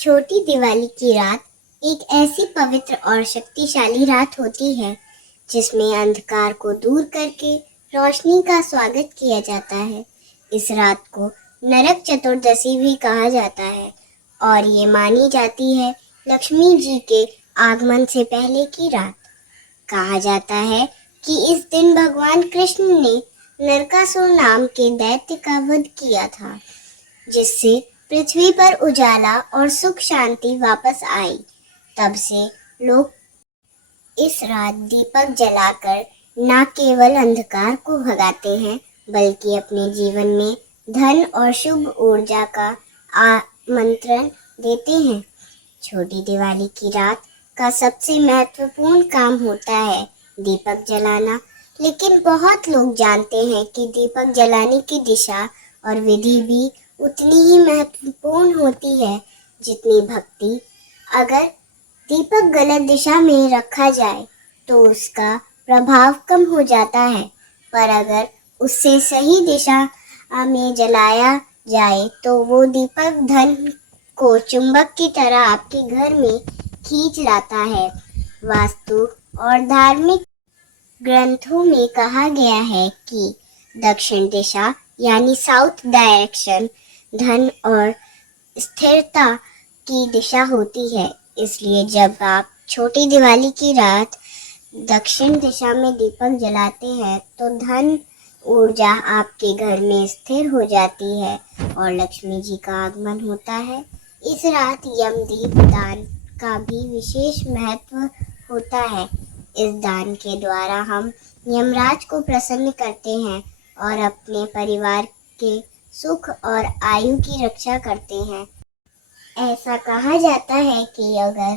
छोटी दिवाली की रात एक ऐसी पवित्र और शक्तिशाली रात होती है जिसमें अंधकार को दूर करके रोशनी का स्वागत किया जाता है। इस रात को नरक चतुर्दशी भी कहा जाता है और ये मानी जाती है लक्ष्मी जी के आगमन से पहले की रात। कहा जाता है कि इस दिन भगवान कृष्ण ने नरकासुर नाम के दैत्य का वध किया था, जिससे पृथ्वी पर उजाला और सुख शांति वापस आई। तब से लोग इस रात दीपक जलाकर न केवल अंधकार को भगाते हैं, बल्कि अपने जीवन में धन और शुभ ऊर्जा का आमंत्रण देते हैं। छोटी दिवाली की रात का सबसे महत्वपूर्ण काम होता है दीपक जलाना, लेकिन बहुत लोग जानते हैं कि दीपक जलाने की दिशा और विधि भी उतनी ही महत्वपूर्ण होती है जितनी भक्ति। अगर दीपक गलत दिशा में रखा जाए तो उसका प्रभाव कम हो जाता है, पर अगर उससे सही दिशा में जलाया जाए तो वो दीपक धन को चुंबक की तरह आपके घर में खींच लाता है। वास्तु और धार्मिक ग्रंथों में कहा गया है कि दक्षिण दिशा यानी साउथ डायरेक्शन धन और स्थिरता की दिशा होती है। इसलिए जब आप छोटी दिवाली की रात दक्षिण दिशा में दीपक जलाते हैं तो धन ऊर्जा आपके घर में स्थिर हो जाती है और लक्ष्मी जी का आगमन होता है। इस रात यमदीप दान का भी विशेष महत्व होता है। इस दान के द्वारा हम यमराज को प्रसन्न करते हैं और अपने परिवार के सुख और आयु की रक्षा करते हैं। ऐसा कहा जाता है कि अगर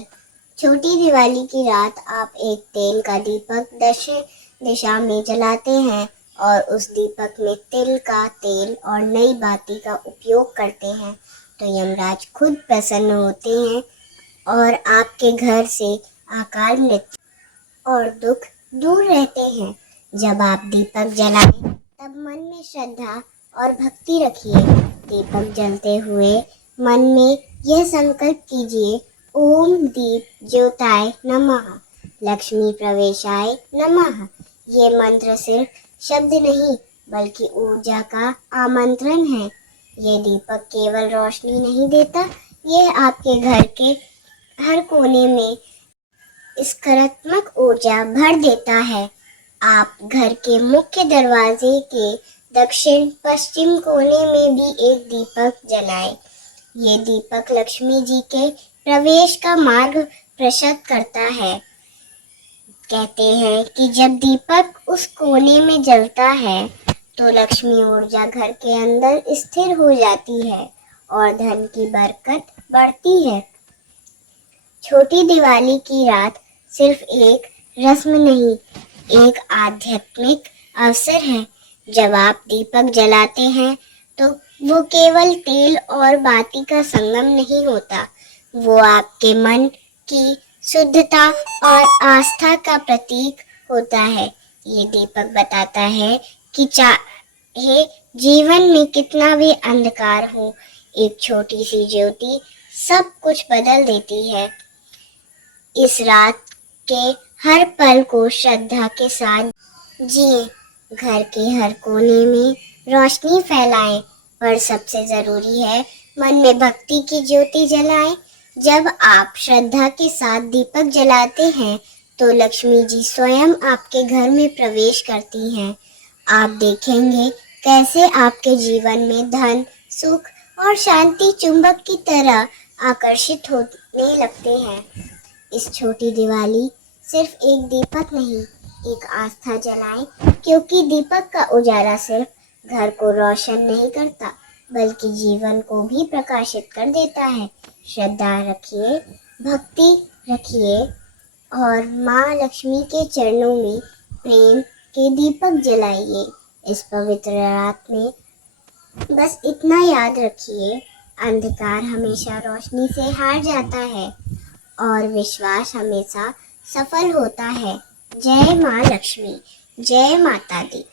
छोटी दिवाली की रात आप एक तेल का दीपक दक्षिण दिशा में जलाते हैं और उस दीपक में तिल का तेल और नई बाती का उपयोग करते हैं तो यमराज खुद प्रसन्न होते हैं और आपके घर से अकाल मृत्यु और दुख दूर रहते हैं। जब आप दीपक जलाएं तब मन में श्रद्धा और भक्ति रखिए। दीपक जलते हुए मन में यह संकल्प कीजिए, ओम दीप ज्योताय नमः, लक्ष्मी प्रवेशाय नमः। ये मंत्र सिर्फ शब्द नहीं बल्कि ऊर्जा का आमंत्रण है। ये दीपक केवल रोशनी नहीं देता, यह आपके घर के हर कोने में सकारात्मक ऊर्जा भर देता है। आप घर के मुख्य दरवाजे के दक्षिण पश्चिम कोने में भी एक दीपक जलाएं। ये दीपक लक्ष्मी जी के प्रवेश का मार्ग प्रशस्त करता है। कहते हैं कि जब दीपक उस कोने में जलता है तो लक्ष्मी ऊर्जा घर के अंदर स्थिर हो जाती है और धन की बरकत बढ़ती है। छोटी दिवाली की रात सिर्फ एक रस्म नहीं, एक आध्यात्मिक अवसर है। जब आप दीपक जलाते हैं तो वो केवल तेल और बाती का संगम नहीं होता, वो आपके मन की शुद्धता और आस्था का प्रतीक होता है। ये दीपक बताता है कि चाहे जीवन में कितना भी अंधकार हो, एक छोटी सी ज्योति सब कुछ बदल देती है। इस रात के हर पल को श्रद्धा के साथ जिए, घर के हर कोने में रोशनी फैलाएं, पर सबसे जरूरी है मन में भक्ति की ज्योति जलाएं। जब आप श्रद्धा के साथ दीपक जलाते हैं तो लक्ष्मी जी स्वयं आपके घर में प्रवेश करती हैं। आप देखेंगे कैसे आपके जीवन में धन, सुख और शांति चुंबक की तरह आकर्षित होने लगते हैं। इस छोटी दिवाली सिर्फ एक दीपक नहीं, एक आस्था जलाएं, क्योंकि दीपक का उजाला सिर्फ घर को रोशन नहीं करता बल्कि जीवन को भी प्रकाशित कर देता है। श्रद्धा रखिए, भक्ति रखिए और माँ लक्ष्मी के चरणों में प्रेम के दीपक जलाइए। इस पवित्र रात में बस इतना याद रखिए, अंधकार हमेशा रोशनी से हार जाता है और विश्वास हमेशा सफल होता है। जय माँ लक्ष्मी, जय माता दी।